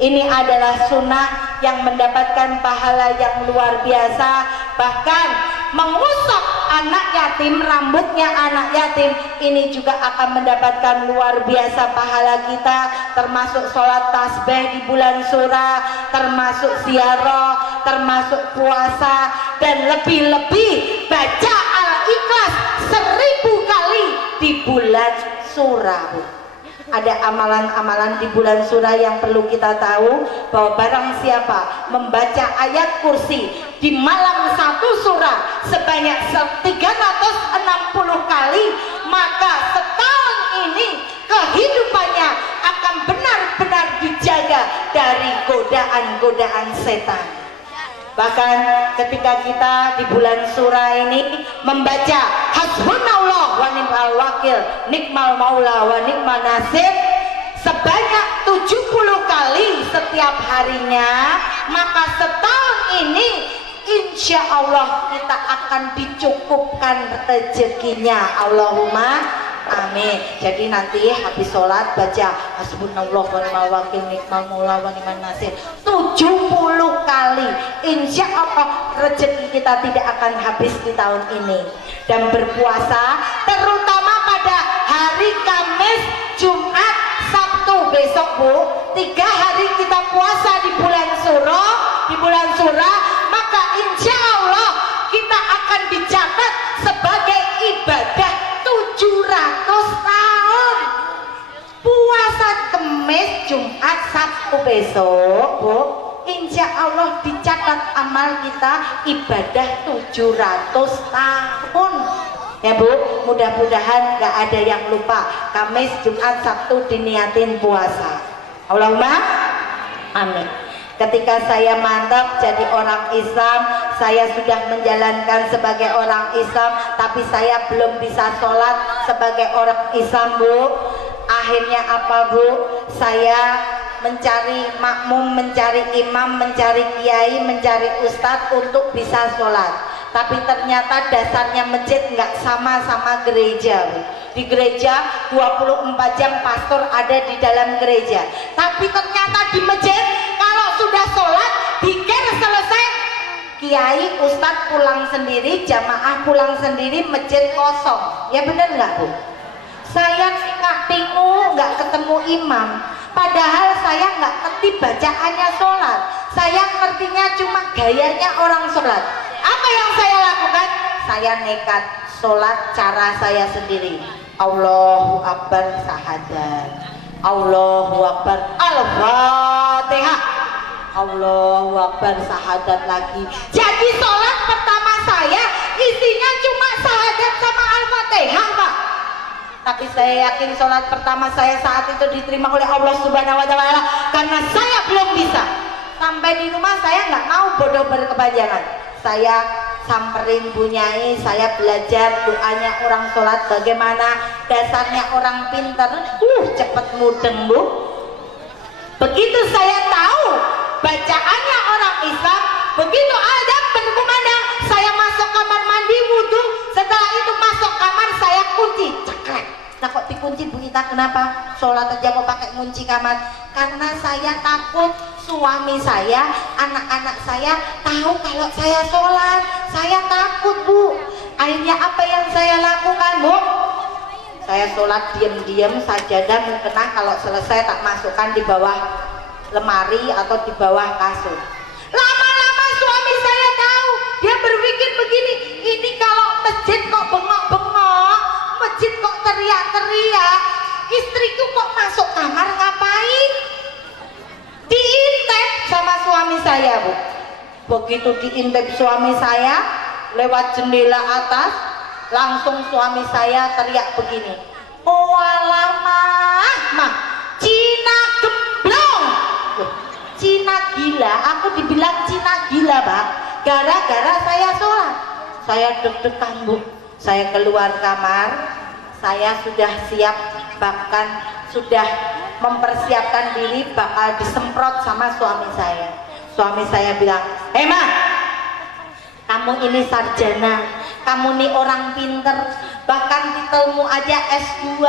Ini adalah sunnah yang mendapatkan pahala yang luar biasa. Bahkan mengusap anak yatim, rambutnya anak yatim, ini juga akan mendapatkan luar biasa pahala kita. Termasuk sholat tasbih di bulan surah, termasuk ziarah, termasuk puasa, dan lebih-lebih baca Al-Ikhlas 1000 kali di bulan surah. Ada amalan-amalan di bulan surah yang perlu kita tahu, bahwa barang siapa membaca ayat kursi di malam satu surah sebanyak 360 kali, maka setahun ini kehidupannya akan benar-benar dijaga dari godaan-godaan setan. Bahkan ketika kita di bulan surah ini membaca hasbunallah wa ni'mal wakil, nikmal maula wa ni'man nasir sebanyak 70 kali setiap harinya, maka setahun ini insya Allah kita akan dicukupkan rezekinya. Allahumma amin. Jadi nanti habis sholat baca hasbunallah wa ni'mal wakil, nikmal maula wa ni'man nasir 70 kali. Insya Allah rezeki kita tidak akan habis di tahun ini. Dan berpuasa terutama pada hari Kamis, Jumat, Sabtu besok Bu, 3 hari kita puasa di bulan surah, maka insya Allah kita akan dicatat sebagai ibadah 700 tahun. Puasa Kamis, Jumat, Sabtu besok Bu, insya Allah dicatat amal kita ibadah 700 tahun ya Bu. Mudah-mudahan gak ada yang lupa Kamis, Jumat, Sabtu diniatin puasa. Allahumma amin. Ketika saya mantap jadi orang Islam, saya sudah menjalankan sebagai orang Islam, tapi saya belum bisa sholat sebagai orang Islam Bu. Akhirnya apa Bu? Saya mencari makmum, mencari imam, mencari kiai, mencari ustadz untuk bisa sholat. Tapi ternyata dasarnya masjid nggak sama gereja. Di gereja 24 jam pastor ada di dalam gereja. Tapi ternyata di masjid kalau sudah sholat, dikir selesai, kiai, ustadz pulang sendiri, jamaah pulang sendiri, masjid kosong. Ya bener nggak Bu? Saya nggak bingung, nggak ketemu imam. Padahal saya nggak ngerti bacaannya sholat. Saya ngertinya cuma gayanya orang sholat. Apa yang saya lakukan? Saya nekat sholat cara saya sendiri. Allahu Akbar sahadat, Allahu Akbar Al-Fatihah, Allahu Akbar sahadat lagi. Jadi sholat pertama saya isinya cuma sahadat sama Al-Fatihah Pak. Tapi saya yakin sholat pertama saya saat itu diterima oleh Allah Subhanahu wa Ta'ala, karena saya belum bisa. Sampai di rumah saya nggak mau bodoh berkepanjangan. Saya samperin Bu Nyai, saya belajar doanya orang sholat bagaimana, dasarnya orang pinter, cepet mudeng Bu. Begitu saya tahu bacaannya orang Islam, begitu azan berkumandang, saya masuk kamar mandi wudhu. Setelah itu masuk kamar saya kunci, cekrek. Nah kok dikunci Bu Ita, kenapa? Sholat aja kok pakai kunci kamar? Karena saya takut suami saya, anak-anak saya tahu kalau saya sholat. Saya takut Bu. Akhirnya apa yang saya lakukan Bu? Saya sholat diam-diam saja, dan mukena kalau selesai tak masukkan di bawah lemari atau di bawah kasur. Lama-lama suami saya tahu, dia berpikir begini, ini kalau masjid kok bengok-bengok, masjid kok teriak-teriak, istriku kok masuk kamar ngapain? Diintip sama suami saya Bu. Begitu diintip suami saya lewat jendela atas, langsung suami saya teriak begini, oh alamah mah Cina gemblong. Cina gila, aku dibilang Cina gila Pak, gara-gara saya sholat. Saya deg-degan Bu. Saya keluar kamar, saya sudah siap, bahkan sudah mempersiapkan diri bakal disemprot sama suami saya. Suami saya bilang, Ma, kamu ini sarjana, kamu nih orang pinter, bahkan titelmu aja S2.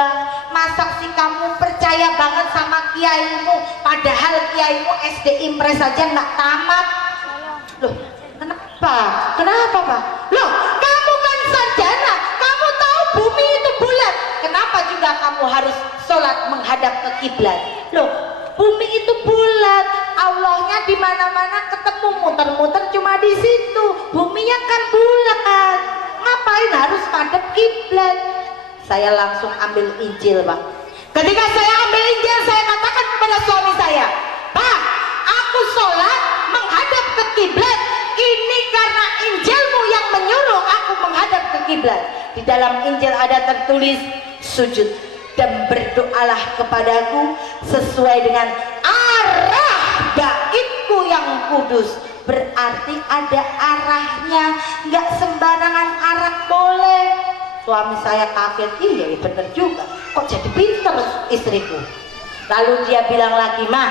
Masa sih kamu percaya banget sama kiaimu, padahal kiaimu SD Impres saja nggak tamat? Loh, kenapa? Kenapa, Pak? Loh, kamu kan sarjana, kamu tahu bumi itu bulat. Kenapa juga kamu harus sholat menghadap ke kiblat? Loh, bumi itu bulat, Allahnya di mana-mana ketemu, muter-muter cuma di situ. Buminya kan bulat, ngapain harus madep kiblat? Saya langsung ambil Injil, Pak. Ketika saya ambil Injil, saya katakan kepada suami saya, Pak, aku sholat menghadap ke kiblat ini karena Injilmu yang menyuruh aku menghadap ke kiblat. Di dalam Injil ada tertulis, sujud dan berdoalah kepadaku sesuai dengan arah baitku yang kudus. Berarti ada arahnya, nggak sembarangan arah boleh. Suami saya kaget, iya bener juga, kok jadi pinter istriku. Lalu dia bilang lagi, Mah,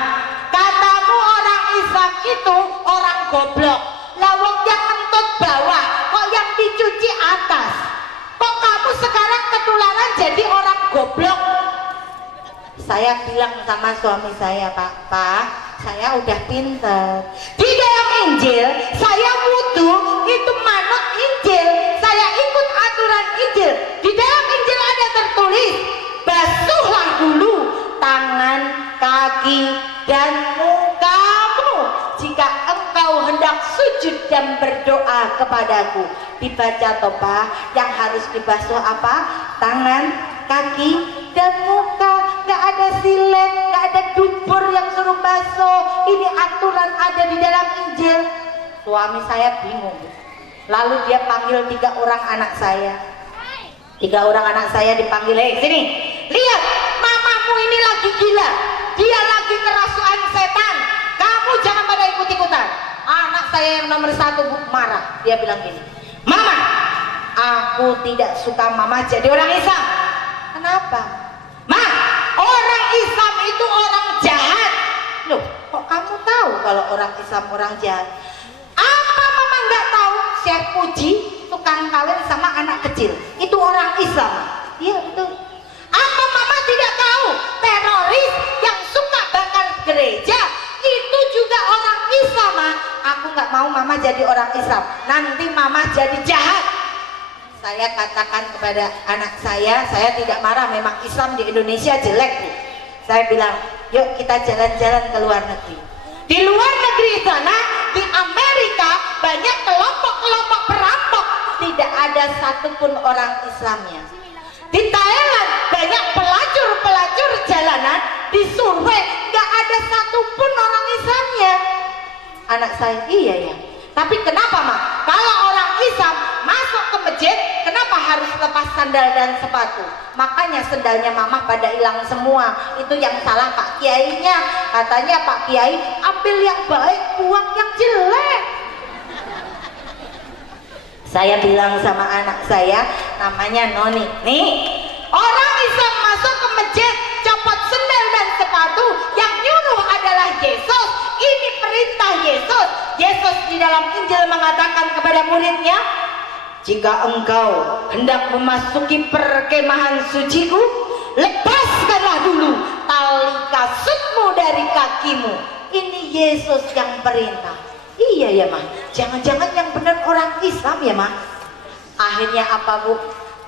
katamu orang Islam itu orang goblok, lawang yang kentut bawah, kok yang dicuci atas. Kok kamu sekarang ketularan jadi orang goblok? Saya bilang sama suami saya, Pak, saya udah pinter. Di dalam Injil, saya wudu itu manut Injil, saya ikut aturan Injil. Di dalam Injil ada tertulis, basuhlah dulu tangan, kaki, dan mukamu jika engkau hendak sujud dan berdoa kepadaku. Dibaca toh, Pak, yang harus dibasuh apa? Tangan, kaki, dan muka. Gak ada silet, gak ada dubur yang suruh basuh. Ini aturan ada di dalam Injil. Suami saya bingung. Lalu dia panggil 3 orang anak saya. 3 orang anak saya dipanggil, sini, lihat, mamamu ini lagi gila, dia lagi kerasukan setan, kamu jangan pada ikut-ikutan. Anak saya yang nomor 1 marah, dia bilang gini, Mama, aku tidak suka mama jadi orang Islam. Kenapa? Ma, orang Islam itu orang jahat. Loh, kok kamu tahu kalau orang Islam orang jahat? Apa mama nggak tahu? Syekh Puji tukang kawin sama anak kecil itu orang Islam. Iya betul. Apa mama tidak tahu teroris yang suka bakar gereja itu juga orang Islam? Aku nggak mau mama jadi orang Islam, nanti mama jadi jahat. Saya katakan kepada anak saya tidak marah, memang Islam di Indonesia jelek, Bu. Saya bilang, yuk kita jalan-jalan ke luar negeri. Di luar negeri sana, di Amerika, banyak kelompok-kelompok perampok, tidak ada satupun orang Islamnya. Di Thailand, banyak pelacur-pelacur jalanan, di survei, nggak ada satupun orang Islamnya. Anak saya, iya ya. Tapi kenapa, Ma? Kalau orang Islam masuk ke masjid, kenapa harus lepas sandal dan sepatu? Makanya sendalnya mama pada hilang semua. Itu yang salah Pak Kiainya. Katanya Pak Kiai ambil yang baik, buang yang jelek. Saya bilang sama anak saya, namanya Noni, nih, orang Islam masuk ke masjid, copot sendal dan sepatu, yang nyuruh adalah Yesus. Ini perintah Yesus. Yesus di dalam Injil mengatakan kepada muridnya, jika engkau hendak memasuki perkemahan suciku, lepaskanlah dulu tali kasutmu dari kakimu. Ini Yesus yang perintah. Iya ya, Ma, jangan-jangan yang benar orang Islam ya, Ma. Akhirnya apa, Bu?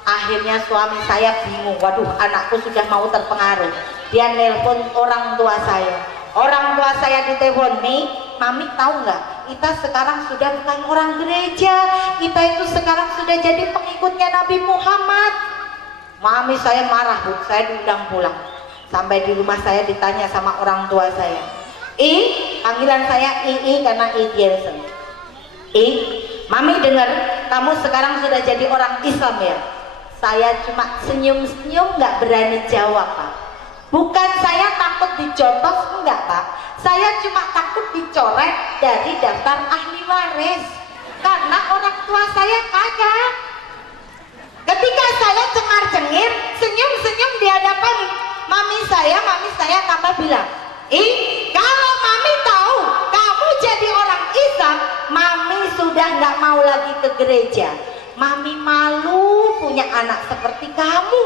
Akhirnya suami saya bingung. Waduh, anakku sudah mau terpengaruh. Dia nelpon orang tua saya. Orang tua saya ditelepon, nih, Mami tahu nggak? Kita sekarang sudah bukan orang gereja. Kita itu sekarang sudah jadi pengikutnya Nabi Muhammad. Mami saya marah, Bu. Saya diundang pulang. Sampai di rumah saya ditanya sama orang tua saya. Panggilan saya karena Jensen. Mami dengar kamu sekarang sudah jadi orang Islam ya? Saya cuma senyum-senyum, nggak berani jawab, Pak. Bukan saya takut dicontoh, enggak, Pak. Saya cuma takut dicoret dari daftar ahli waris. Karena orang tua saya kaya. Ketika saya cengar-cengir, senyum-senyum di hadapan mami saya tambah bilang, kalau mami tahu kamu jadi orang Islam, mami sudah nggak mau lagi ke gereja. Mami malu punya anak seperti kamu.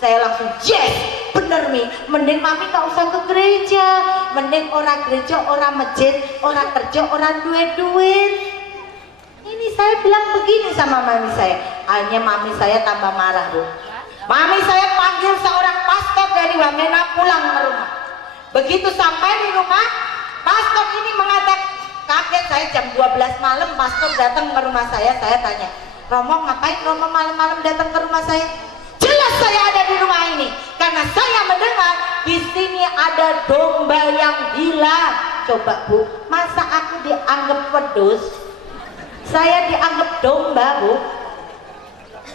Saya langsung, yes, bener Mi, mending mami gak usah ke gereja, mending orang gereja, orang masjid, orang kerja, orang duit-duit. Ini saya bilang begini sama mami saya. Akhirnya mami saya tambah marah, Bu. Mami saya panggil seorang pastor dari Wamena pulang ke rumah. Begitu sampai di rumah, pastor ini mengatakan, kaget saya jam 12 malam pastor datang ke rumah saya tanya, Romo ngapain Romo malam-malam datang ke rumah saya? Jelas saya ada di rumah ini karena saya mendengar di sini ada domba yang hilang. Coba Bu, masa aku dianggap wedus? Saya dianggap domba, Bu?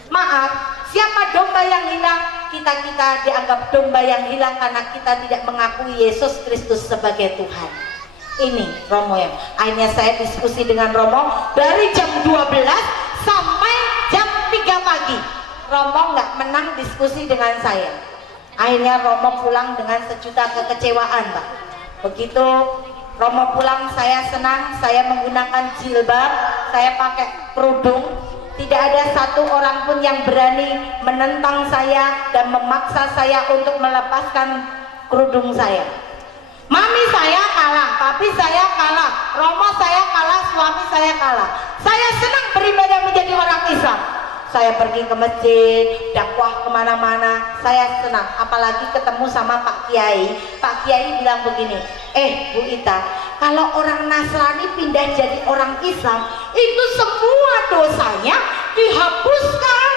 Maaf, siapa domba yang hilang? Kita dianggap domba yang hilang karena kita tidak mengakui Yesus Kristus sebagai Tuhan. Ini Romo yang akhirnya saya diskusi dengan Romo dari jam 12 sampai jam 3 pagi. Romo nggak menang diskusi dengan saya. Akhirnya Romo pulang dengan sejuta kekecewaan, Pak. Begitu Romo pulang, saya senang, saya menggunakan jilbab, saya pakai kerudung. Tidak ada satu orang pun yang berani menentang saya dan memaksa saya untuk melepaskan kerudung saya. Mami saya kalah, papi saya kalah, Romo saya kalah, suami saya kalah. Saya senang beribadah menjadi orang Islam. Saya pergi ke masjid, dakwah kemana-mana, saya senang. Apalagi ketemu sama Pak Kiai. Pak Kiai bilang begini, Bu Ita, kalau orang Nasrani pindah jadi orang Islam, itu semua dosanya dihapuskan.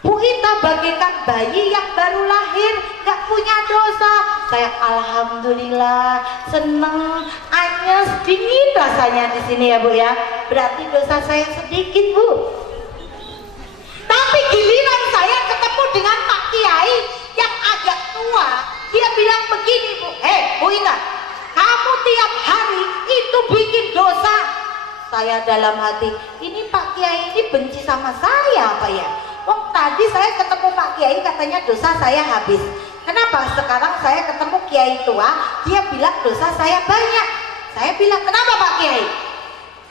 Bu Ita bagaikan bayi yang baru lahir, gak punya dosa. Saya alhamdulillah seneng, anyes, dingin rasanya di sini ya Bu ya. Berarti dosa saya sedikit Bu. Tapi giliran saya ketemu dengan Pak Kiai yang agak tua, dia bilang begini Bu, Bu Ina, kamu tiap hari itu bikin dosa. Saya dalam hati, ini Pak Kiai ini benci sama saya apa ya? Oh tadi saya ketemu Pak Kiai katanya dosa saya habis. Kenapa sekarang saya ketemu Kiai tua, dia bilang dosa saya banyak. Saya bilang kenapa Pak Kiai?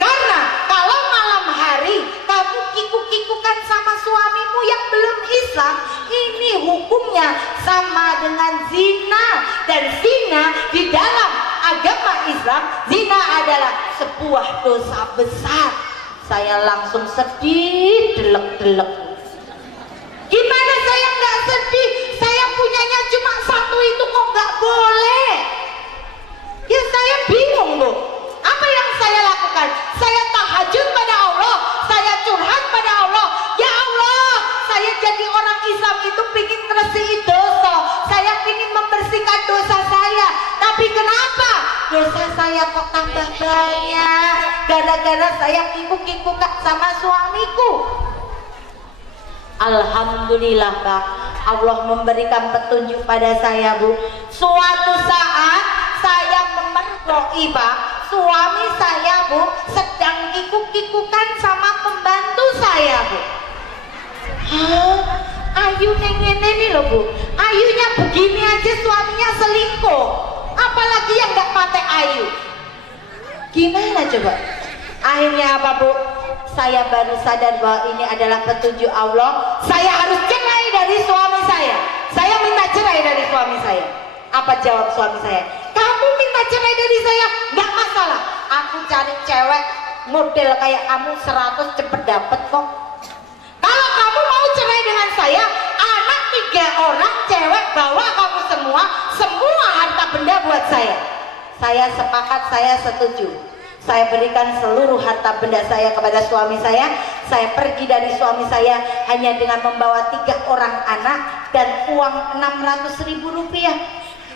Karena kalau malam hari kamu kikuk-kikukan sama suamimu yang belum Islam, ini hukumnya sama dengan zina. Dan zina di dalam agama Islam, zina adalah sebuah dosa besar. Saya langsung sedih, delek-delek. Gimana saya nggak sedih? Saya punyanya cuma satu itu kok nggak boleh? Ya saya bingung Bu. Apa yang saya lakukan? Saya tahajud pada Allah, saya curhat pada Allah. Ya Allah, saya jadi orang Islam itu pingin ngeresihin dosa, saya pingin membersihkan dosa saya. Tapi kenapa dosa saya kok tambah banyak? Gara-gara saya kikuk-kikukan sama suamiku. Alhamdulillah Pak, Allah memberikan petunjuk pada saya Bu. Suatu saat saya memergoi Pak, suami saya Bu sedang kikuk-kikukan sama pembantu saya Bu. Ayu ngene nih loh Bu, ayunya begini aja suaminya selingkuh, apalagi yang gak pakai ayu. Gimana coba? Akhirnya apa Bu? Saya baru sadar bahwa ini adalah petunjuk Allah. Saya harus cerai dari suami saya. Saya minta cerai dari suami saya. Apa jawab suami saya? Kamu minta cerai dari saya? Nggak masalah. Aku cari cewek model kayak kamu 100 cepet dapet kok. Kalau kamu mau cerai dengan saya, anak 3 orang cewek bawa kamu semua harta benda buat saya. Saya sepakat, saya setuju. Saya berikan seluruh harta benda saya kepada suami saya. Saya pergi dari suami saya hanya dengan membawa 3 orang anak dan uang 600.000 rupiah.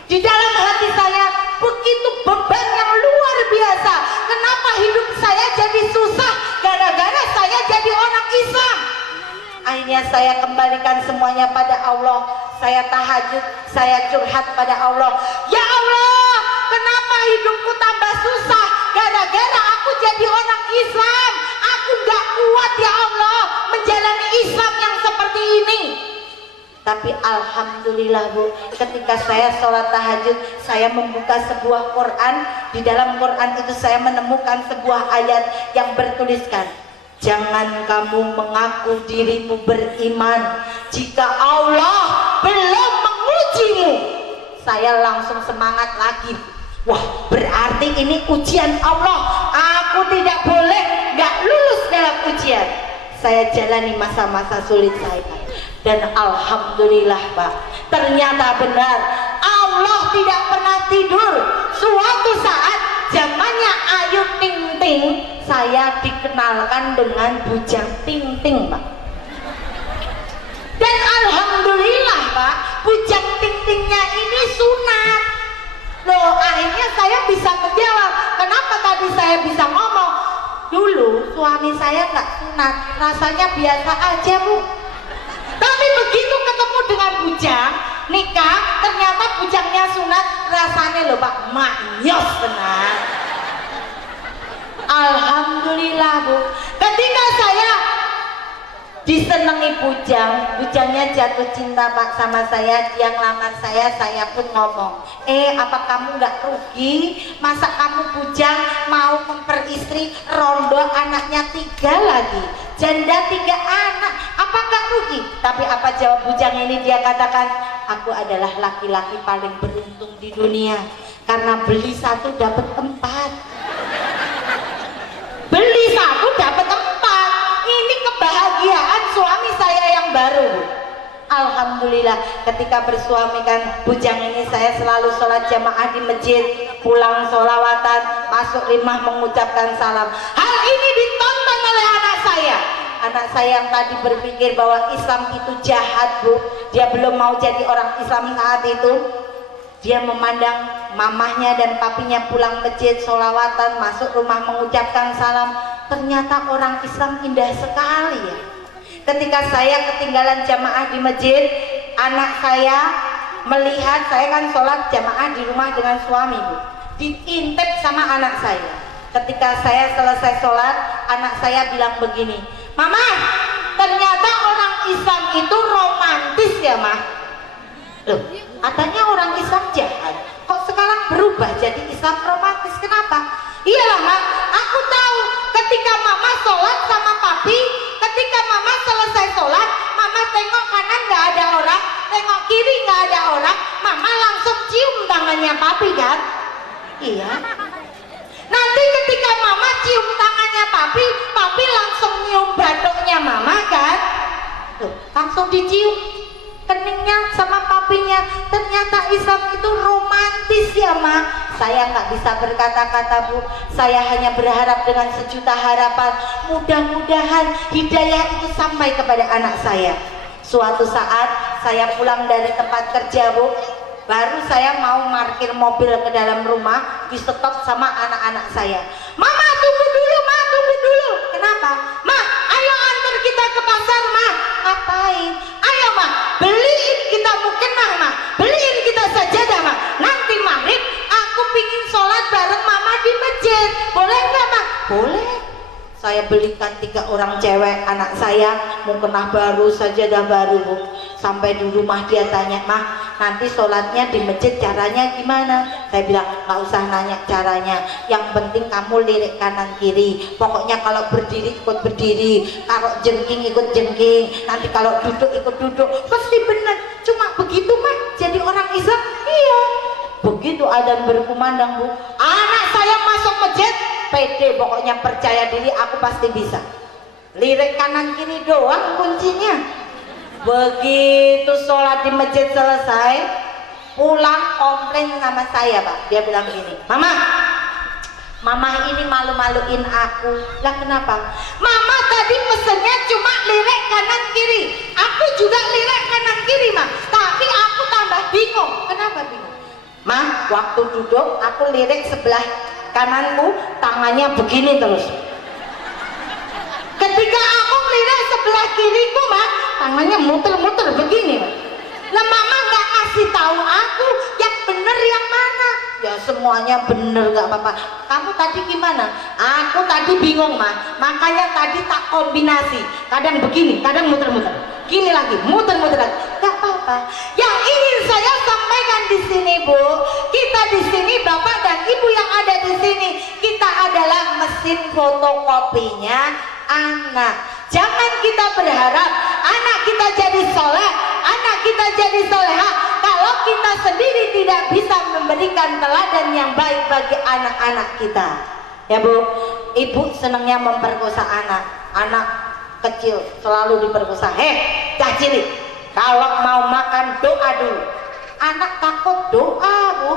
Di dalam hati saya begitu beban yang luar biasa. Kenapa hidup saya jadi susah? Gara-gara saya jadi orang Islam. Akhirnya saya kembalikan semuanya pada Allah. Saya tahajud, saya curhat pada Allah. Ya Allah, kenapa hidupku tambah susah? Gara-gara aku jadi orang Islam. Aku gak kuat ya Allah menjalani Islam yang seperti ini. Tapi alhamdulillah Bu, ketika saya sholat tahajud, saya membuka sebuah Quran. Di dalam Quran itu saya menemukan sebuah ayat yang bertuliskan, Jangan kamu mengaku dirimu beriman jika Allah belum mengujimu. Saya langsung semangat lagi. Wah, berarti ini ujian Allah. Aku tidak boleh nggak lulus dalam ujian. Saya jalani masa-masa sulit saya. Dan alhamdulillah Pak, ternyata benar Allah tidak pernah tidur. Suatu saat zamannya Ayu Ting Ting, saya dikenalkan dengan Bujang Ting Ting Pak. Dan alhamdulillah Pak, Bujang Ting Tingnya ini sunat. Loh, akhirnya saya bisa menjawab. Kenapa tadi saya bisa ngomong? Dulu suami saya nggak sunat, rasanya biasa aja Bu. Tapi begitu ketemu dengan bujang nikah, ternyata bujangnya sunat, rasanya loh Pak, maknyos benar. Alhamdulillah Bu, ketika saya disenangi bujang, bujangnya jatuh cinta Pak sama saya, dia ngelamar saya pun ngomong, apa kamu nggak rugi? Masa kamu bujang mau memperistri rondo anaknya 3 lagi, janda 3 anak, apa nggak rugi? Tapi apa jawab bujang ini? Dia katakan, aku adalah laki-laki paling beruntung di dunia karena beli 1 dapat 4. Beli 1 dapat 4. Ini kebahagiaan suami saya yang baru. Alhamdulillah, ketika bersuami kan bujang ini saya selalu sholat jamaah di masjid, pulang sholawatan, masuk rumah mengucapkan salam. Hal ini ditonton oleh anak saya. Anak saya yang tadi berpikir bahwa Islam itu jahat Bu, dia belum mau jadi orang Islam saat itu. Dia memandang mamahnya dan papinya pulang masjid, sholawatan, masuk rumah mengucapkan salam. Ternyata orang Islam indah sekali ya. Ketika saya ketinggalan jamaah di masjid, anak saya melihat saya kan sholat jamaah di rumah dengan suami Bu, diintip sama anak saya. Ketika saya selesai sholat, anak saya bilang begini, Mama, ternyata orang Islam itu romantis ya Mah. Loh, katanya orang Islam jahat, kok sekarang berubah jadi Islam romantis, kenapa? Iyalah Mak, aku tahu ketika Mama sholat sama Papi, ketika Mama selesai sholat, Mama tengok kanan nggak ada orang, tengok kiri nggak ada orang, Mama langsung cium tangannya Papi kan? Iya. Nanti ketika Mama cium tangannya Papi, Papi langsung nyium batuknya Mama kan? Tuh, langsung dicium keningnya sama papinya. Ternyata Islam itu romantis ya Ma. Saya nggak bisa berkata-kata Bu, saya hanya berharap dengan sejuta harapan, mudah-mudahan hidayah itu sampai kepada anak saya. Suatu saat saya pulang dari tempat kerja Bu, baru saya mau parkir mobil ke dalam rumah, di stop sama anak-anak saya. Mama tunggu dulu Ma, tunggu dulu. Kenapa? Ma, ayo antar kita ke pasar Ma. Ngapain? Ayo Ma, beliin kita mukena Ma, beliin kita sajadah Ma. Nanti maghrib aku pingin sholat bareng Mama di masjid, boleh nggak Ma? Boleh. Saya belikan 3 orang cewek anak saya mukena baru, sajadah baru Bu. Sampai di rumah dia tanya, Mah nanti sholatnya di masjid caranya gimana? Saya bilang nggak usah nanya caranya, yang penting kamu lirik kanan kiri. Pokoknya kalau berdiri ikut berdiri, kalau jengking ikut jengking, nanti kalau duduk ikut duduk. Pasti benar. Cuma begitu Mah jadi orang Islam? Iya. Begitu adzan berkumandang Bu, anak saya masuk masjid pede, pokoknya percaya diri, aku pasti bisa. Lirik kanan kiri doang kuncinya. Begitu sholat di masjid selesai, pulang komplain sama saya Pak. Dia bilang gini, Mama ini malu-maluin aku. Lah kenapa? Mama tadi pesennya cuma lirik kanan kiri, aku juga lirik kanan kiri Mah, tapi aku tambah bingung. Kenapa bingung? Mah, waktu duduk aku lirik sebelah kananku, tangannya begini terus. Ketika aku lirik sebelah kiriku Mah, tangannya muter-muter begini Mah. Lah Mama nggak kasih tahu aku yang bener yang mana. Ya semuanya bener nggak apa-apa. Kamu tadi gimana? Aku tadi bingung Mah, makanya tadi tak kombinasi. Kadang begini, kadang muter-muter. Gini lagi, muter-muter lagi. Gak apa-apa. Yang ingin saya sampaikan di sini Bu, kita di sini Bapak dan Ibu yang ada di sini, kita adalah mesin fotokopinya anak. Jangan kita berharap anak kita jadi soleh, anak kita jadi soleha, kalau kita sendiri tidak bisa memberikan teladan yang baik bagi anak-anak kita. Ya Bu, ibu senangnya memperkosa anak kecil selalu diperkosa. Cah cilik, kalau mau makan doa dulu. Anak takut doa Bu,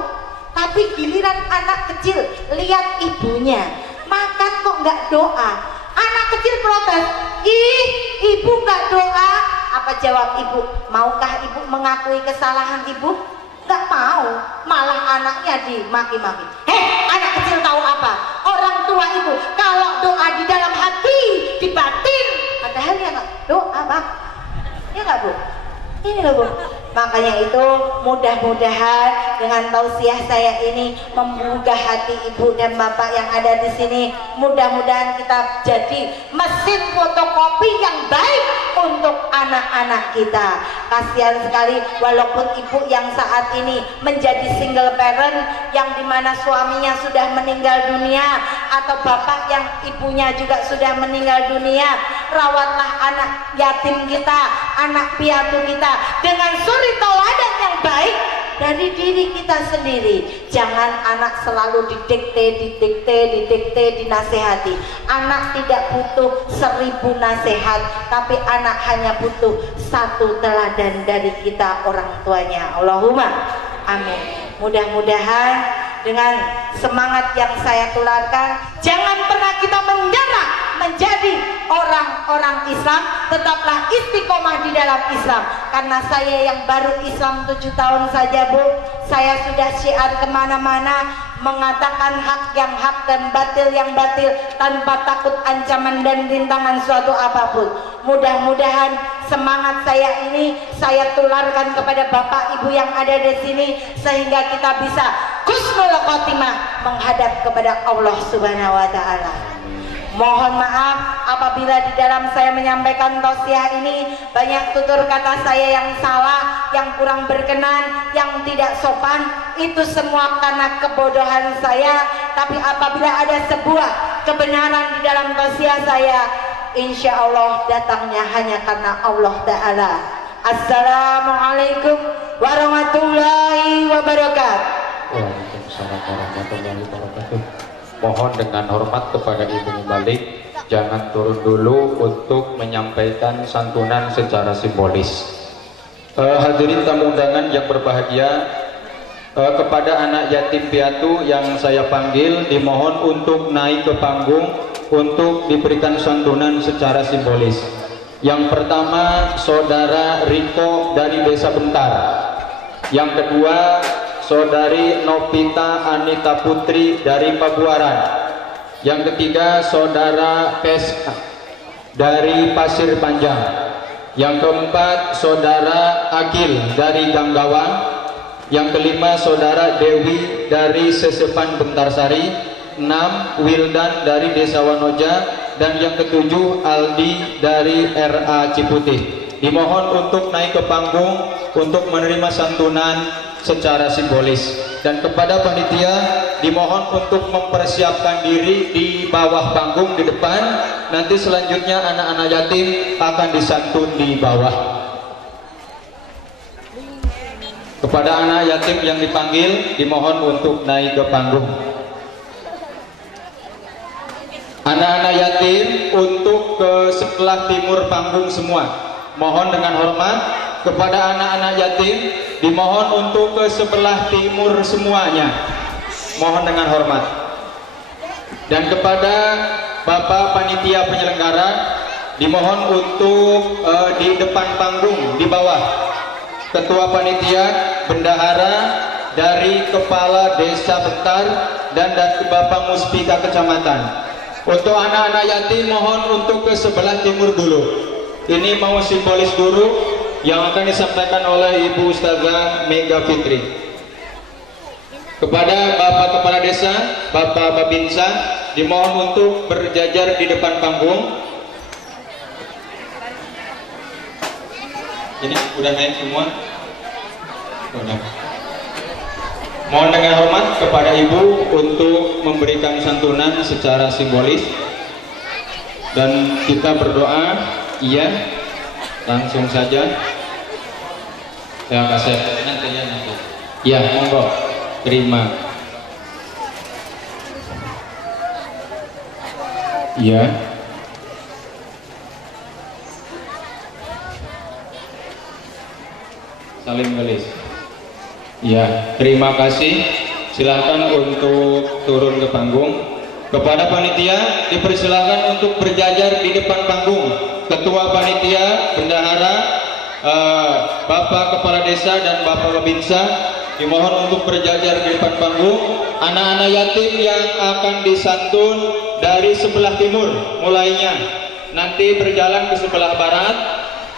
tapi giliran anak kecil lihat ibunya makan kok nggak doa. Anak kecil protes, ih ibu nggak doa. Apa jawab ibu? Maukah ibu mengakui kesalahan ibu? Nggak mau, malah anaknya dimaki-maki. Anak kecil tahu apa? Orang tua itu kalau doa di dalam hati, di batin, padahal ya nggak doa Bang. Ya nggak Bu? Ini loh Bu. Makanya itu mudah-mudahan dengan tausiah saya ini menggugah hati ibu dan bapak yang ada di sini. Mudah-mudahan kita jadi mesin fotokopi yang baik untuk anak-anak kita. Kasihan sekali walaupun ibu yang saat ini menjadi single parent yang dimana suaminya sudah meninggal dunia atau bapak yang ibunya juga sudah meninggal dunia, rawatlah anak yatim kita, anak piatu kita dengan suri tauladan yang baik dari diri kita sendiri. Jangan anak selalu didikte, dinasehati. Anak tidak butuh 1000 nasihat, tapi anak hanya butuh 1 teladan dari kita orang tuanya. Allahumma amin. Mudah-mudahan dengan semangat yang saya tularkan, jangan pernah kita menyerah menjadi orang-orang Islam, tetaplah istiqomah di dalam Islam. Karena saya yang baru Islam 7 tahun saja Bu, saya sudah syiar kemana-mana mengatakan hak yang hak dan batil yang batil tanpa takut ancaman dan rintangan suatu apapun. Mudah-mudahan semangat saya ini saya tularkan kepada bapak ibu yang ada di sini sehingga kita bisa husnul khotimah menghadap kepada Allah Subhanahu wa taala. Mohon maaf apabila di dalam saya menyampaikan tausiah ini banyak tutur kata saya yang salah, yang kurang berkenan, yang tidak sopan. Itu semua karena kebodohan saya. Tapi apabila ada sebuah kebenaran di dalam tausiah saya, insya Allah datangnya hanya karena Allah Ta'ala. Assalamualaikum warahmatullahi wabarakatuh. Waalaikumsalam warahmatullahi wabarakatuh. Mohon dengan hormat kepada Ibu Mubalik, jangan turun dulu untuk menyampaikan santunan secara simbolis. Hadirin tamu undangan yang berbahagia, kepada anak yatim piatu yang saya panggil dimohon untuk naik ke panggung untuk diberikan santunan secara simbolis. Yang pertama Saudara Riko dari Desa Bentar. Yang kedua Saudari Novita Anita Putri dari Pabuaran. Yang ketiga Saudara Peska dari Pasir Panjang. Yang keempat Saudara Akil dari Ganggawang. Yang kelima Saudara Dewi dari Sesepan Bentarsari. 6 Wildan dari Desa Wanoja. Dan yang ketujuh Aldi dari RA Ciputih. Dimohon untuk naik ke panggung untuk menerima santunan secara simbolis. Dan kepada panitia dimohon untuk mempersiapkan diri di bawah panggung di depan. Nanti selanjutnya anak-anak yatim akan disantun di bawah. Kepada anak yatim yang dipanggil dimohon untuk naik ke panggung. Anak-anak yatim untuk ke sebelah timur panggung semua. Mohon dengan hormat kepada anak-anak yatim dimohon untuk ke sebelah timur semuanya. Mohon dengan hormat. Dan kepada Bapak Panitia Penyelenggara dimohon untuk di depan panggung di bawah. Ketua Panitia, Bendahara dari Kepala Desa Bentar dan dari Bapak Muspika Kecamatan. Untuk anak-anak yatim mohon untuk ke sebelah timur dulu. Ini mau simbolis dulu yang akan disampaikan oleh Ibu Ustazah Mega Fitri. Kepada Bapak Kepala Desa, Bapak Babinsa, dimohon untuk berjajar di depan panggung. Ini udah naik semua? Udah. Mohon dengan hormat kepada Ibu untuk memberikan santunan secara simbolis. dan kita berdoa. Iya, langsung saja. Ya kasih nanti ya nanti. Ya monggo, terima. Iya. Salim gelis. Ya, terima kasih. Silahkan untuk turun ke panggung. Kepada panitia dipersilahkan untuk berjajar di depan panggung. Ketua panitia, bendahara, Bapak Kepala Desa dan Bapak Babinsa dimohon untuk berjajar di depan panggung. Anak-anak yatim yang akan disantun dari sebelah timur mulainya, nanti berjalan ke sebelah barat,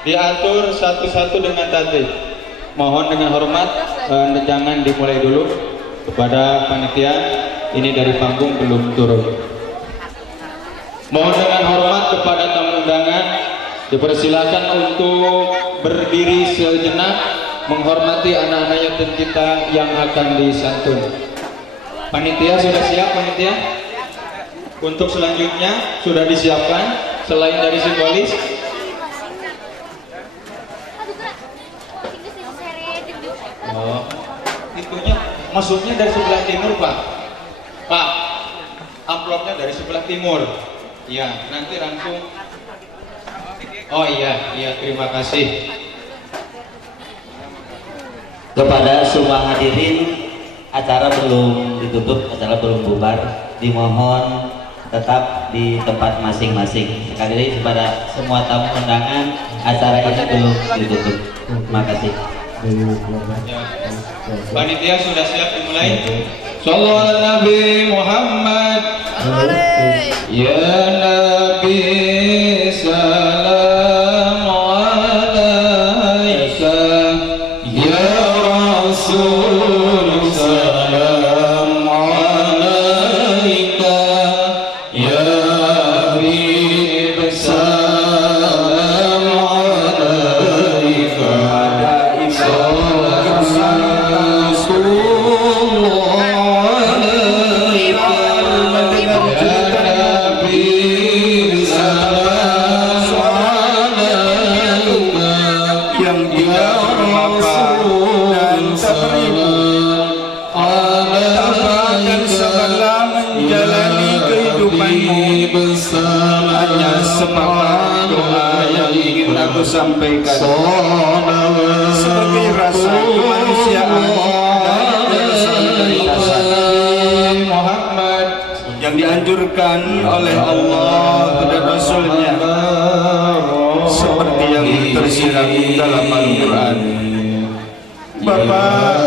diatur satu-satu dengan tertib. Mohon dengan hormat, jangan dimulai dulu. Kepada panitia, ini dari panggung belum turun. Mohon dengan hormat kepada tamu undangan dipersilakan untuk berdiri sejenak menghormati anak-anak yatim kita yang akan disantun. Panitia sudah siap, panitia? Untuk selanjutnya sudah disiapkan selain dari simbolis. Oh, itunya maksudnya dari sebelah timur, Pak. Pak, amplopnya dari sebelah timur. Ya, nanti langsung. Oh iya, terima kasih. Kepada semua hadirin, acara belum ditutup, acara belum bubar. Dimohon tetap di tempat masing-masing. Sekali lagi kepada semua tamu undangan, acara ini belum ditutup. Terima kasih. Ya. Panitia sudah siap dimulai. Sallallahu alaihi Nabi Muhammad. Ya Nabi salam alaika, ya Rasul salam alaika, ya Habib salam alaika. Hanya sepakat doa yang ingin aku sampaikan sebagai rasa kemanusiaan dan Muhammad yang dianjurkan oleh Allah dan Rasulnya, seperti yang tersirat dalam Al-Quran. Bapak,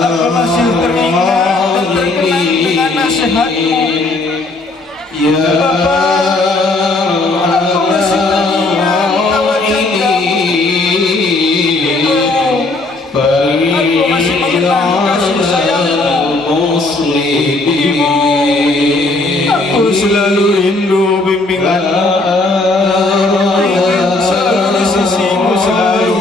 aku masih teringat dan terkenang dengan nasihatmu. Ya Bapak, aku masih teringat wajahnya. Aku masih mengenang kasih sayangmu. Aku selalu rindu bimbinganmu. Ingin selalu di sisimu selalu.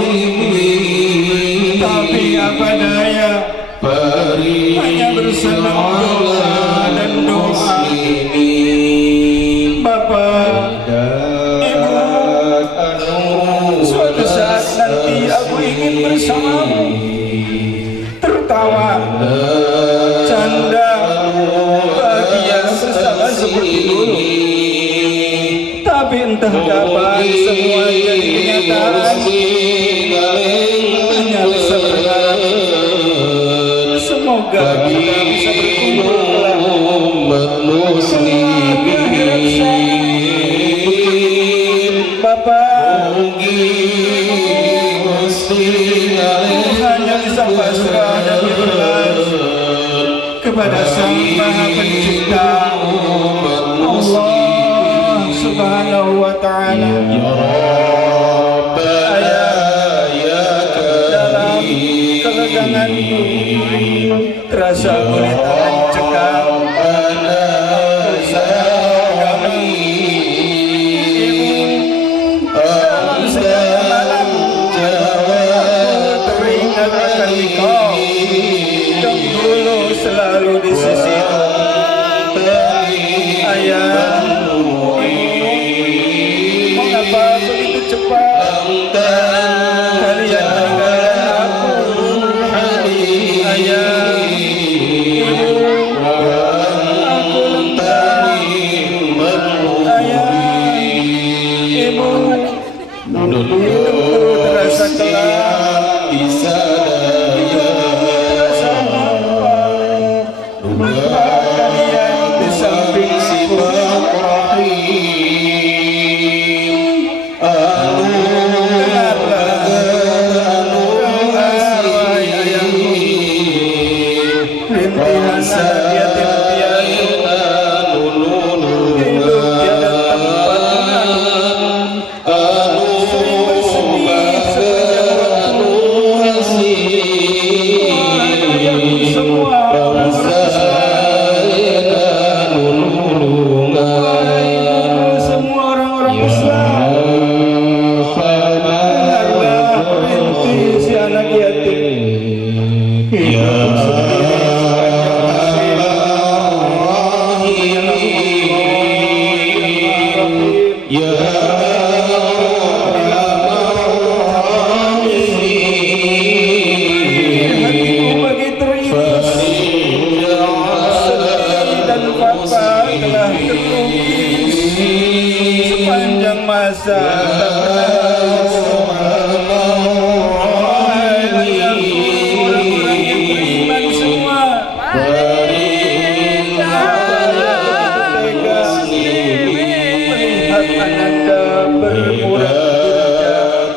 Tapi apa daya, hanya bersama Allah dan doa. Bapak, Ibu, suatu saat nanti aku ingin bersamamu, tertawa, canda, bahagia bersama seperti dulu. Tapi entah kapan semua jadi kenyataan. Hanya bisa berharap semoga kita bisa berkumpul Bapak, hanya bisa pasrah dan ikhlas kepada Sang Maha Pencipta Allah Subhanahu wa Ta'ala. Dalam keleganganku terasa kulit mencekam. Selalu di sisiku, Bapak, kalian tinggalkan aku, ayah, ibu, aku lengkap, ayah, ibu, hidupku terasa gelap, terasa hampa, kalian di samping aku. Sepanjang masa orang-orang yang beriman semua melihat ananda bermuram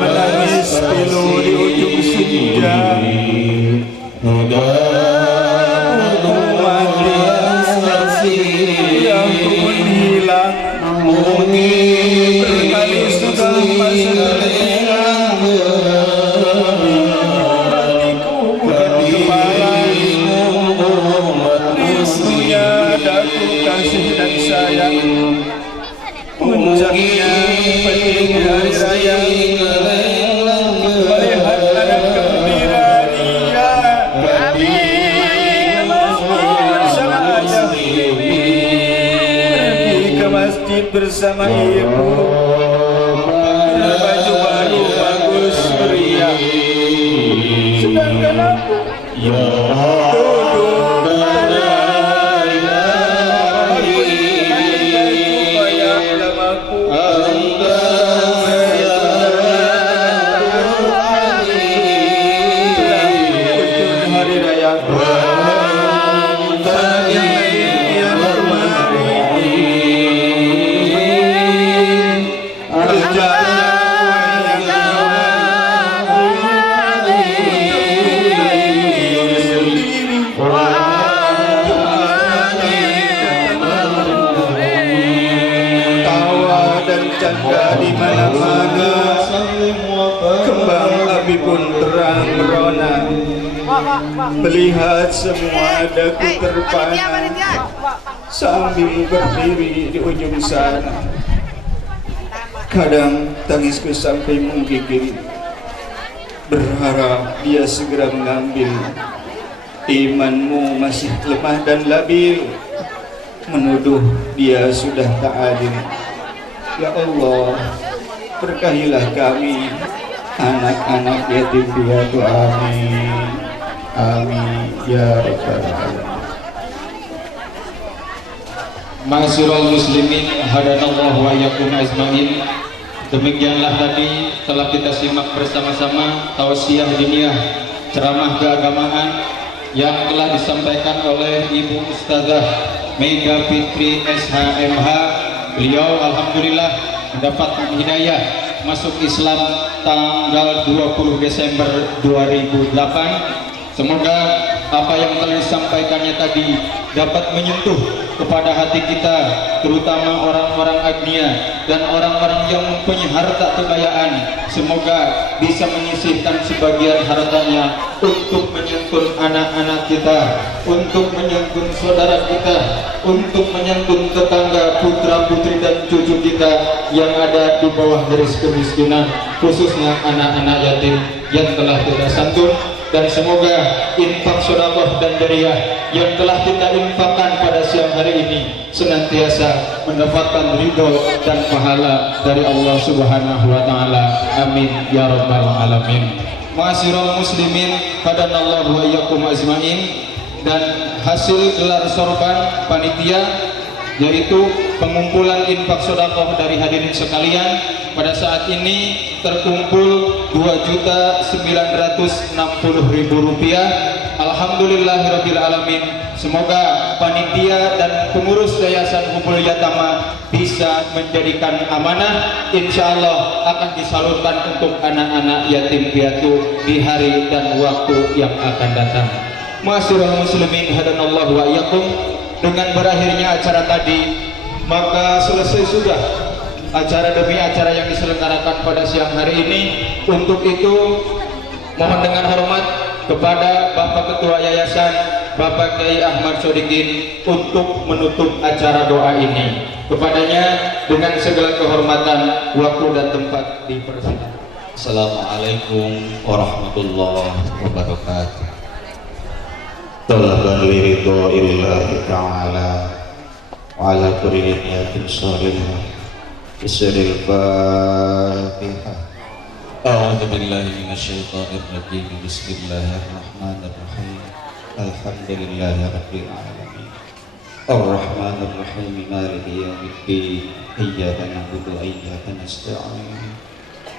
menangis pilu di ujung senja. Yang pun hilang berkali sudah masa hatiku bukan di kepala rindunya daku kasih dan sayang puncaknya penting hari raya melihat anak gembira dia masjid bersama ibu berbaju baru bagus meriah, sedangkan aku duduk bayang lamaku hari raya canda di mana-mana, kembang api pun terang merona, melihat semua daku terpana sambil berdiri di ujung sana. Kadang tangisku sampai menggigil, berharap dia segera mengambil. Imanmu masih lemah dan labil, menuduh dia sudah tak adil. Ya Allah, berkahilah kami, anak-anak yatim piatu, amin, amin, ya Rabbal Alamin. Ma'asyiral muslimin, hadanallahu wa iyyakum ajmain. Demikianlah tadi telah kita simak bersama-sama tausiah diniyah, ceramah keagamaan yang telah disampaikan oleh Ibu Ustazah Mega Fitri SHMH. Beliau alhamdulillah mendapat hidayah masuk Islam tanggal 20 Desember 2008. Semoga apa yang telah disampaikannya tadi dapat menyentuh kepada hati kita, terutama orang-orang agnia dan orang-orang yang mempunyai harta kekayaan. Semoga bisa menyisihkan sebagian hartanya untuk menyantun anak-anak kita, untuk menyantun saudara kita, untuk menyantun tetangga, putra-putri dan cucu kita yang ada di bawah garis kemiskinan, khususnya anak-anak yatim yang telah kita santun. Dan semoga infak sedekah dan jariah yang telah kita infakkan pada siang hari ini senantiasa mendapatkan ridho dan pahala dari Allah Subhanahu wa taala. Amin ya rabbal alamin. Ma'asyiral muslimin, hadanallahu wa iyyakum ajmain. Dan hasil gelar sorban panitia yaitu pengumpulan infak sedekah dari hadirin sekalian pada saat ini terkumpul Rp2.960.000. Alhamdulillahirabbil alamin. Semoga panitia dan pengurus Yayasan Hubul Yatama bisa menjadikan amanah, insyaallah akan disalurkan untuk anak-anak yatim piatu di hari dan waktu yang akan datang. Ma'asyiral muslimin hadanallahu wa iyyakum. Dengan berakhirnya acara tadi, maka selesai sudah acara demi acara yang diselenggarakan pada siang hari ini. Untuk itu mohon dengan hormat kepada Bapak Ketua Yayasan Bapak Kiai Ahmad Sodikin untuk menutup acara doa ini. Kepadanya dengan segala kehormatan, waktu dan tempat dipersilakan. Assalamualaikum warahmatullahi wabarakatuh. Talaban liridho illahi ta'ala wa ala kulli niyatin salihah. Bismillahil Fatihah. A'udzu billahi minasyaitonir rajim. Bismillahirrahmanirrahim. Alhamdulillahi rabbil alamin. Ar-Rahmanir Rahim. Maliki yaumiddin. Iyyaka na'budu wa iyyaka nasta'in.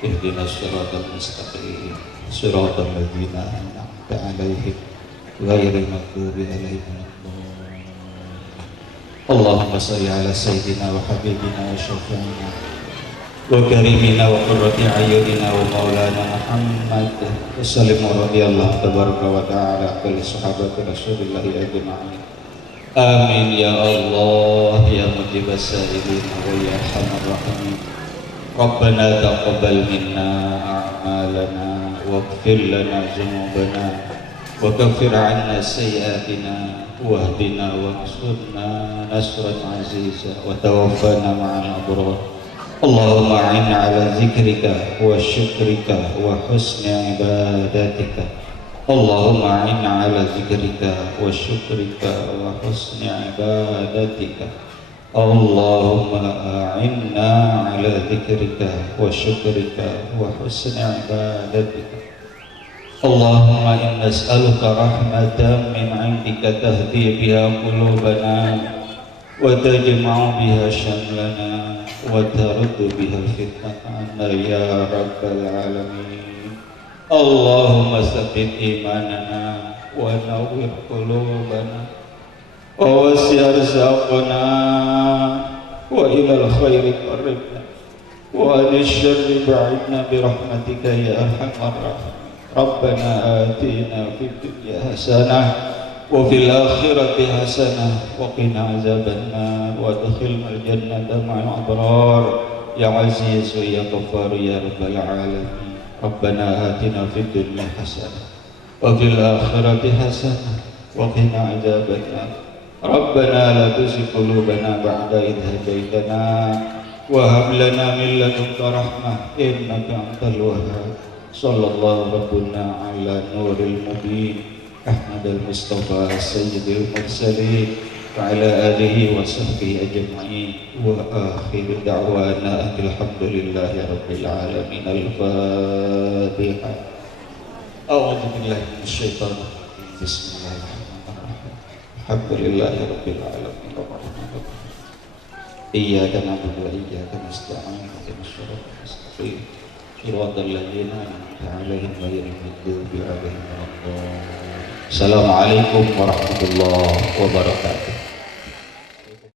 Ihdinas siratal mustaqim. Siratal ladzina an'amta 'alaihim ghairil maghdubi 'alaihim waladdallin. Allahumma shalli 'ala sayyidina wa habibina wa syafi'ina wa karimina wa qurrati a'yunina wa maulana Muhammad wa sallim radhiyallahu tabaraka wa ta'ala kulli sahabati Rasulillah ajma'in. Amin ya Allah ya mujibas sa'ilin wa ya arhamar rahimin. Rabbana taqabbal minna a'malana waghfir lana dzunubana wa kaffir 'anna sayyi'atina wahdina wansurna nasran 'aziza wa tawaffana ma'al abrar. Allahumma a'inna 'ala zikrika wa syukrika wa husni ibadatika. Allahumma a'inna 'ala zikrika wa syukrika wa husni ibadatika. Allahumma a'inna 'ala zikrika wa syukrika wa husni ibadatika. Allahumma inna nas'aluka rahmatan min 'indika tahdi biha qulubana wa tajma'u biha shamlana wa taruddu biha fitnatana ya rabbal alamin. Allahumma tsabbit imanana wa nawwir qulubana wa wasi' arzaqana wa ilal khairi qarribna wa anil syarri ba'idna bi rahmatika ya arhamar rahimin. Rabbana atina fid dunya hasanah wa fil akhirati hasanah wa qina azabannar wa adkhilnal jannata ma'al abrar ya aziz ya ghaffar ya rabbal alamin. Rabbana atina fid dunya hasanah wa fil akhirati hasanah wa qina azabannar. Rabbana la tuzigh qulubana ba'da idh hadaytana wa hab lana min ladunka rahmah innaka antal wahhab. Sallallahu rabbuna ala nuril mubin Ahmad al-Mustafa sayyidil mursalin wa ala alihi wa sahbihi ajma'in wa akhir da'wana alhamdulillahi rabbil alamin. Al-Fatihah. A'udzu billahi minasyaitonir rajim. Bismillahirrahmanirrahim. Alhamdulillahi rabbil alamin. Iyyaka na'budu wa iyyaka nasta'in. Ihdinas siratal mustaqim. Shiratal ladzina an'amta 'alaihim ghairil maghdubi 'alaihim waladdallin. Assalamualaikum warahmatullahi wabarakatuh.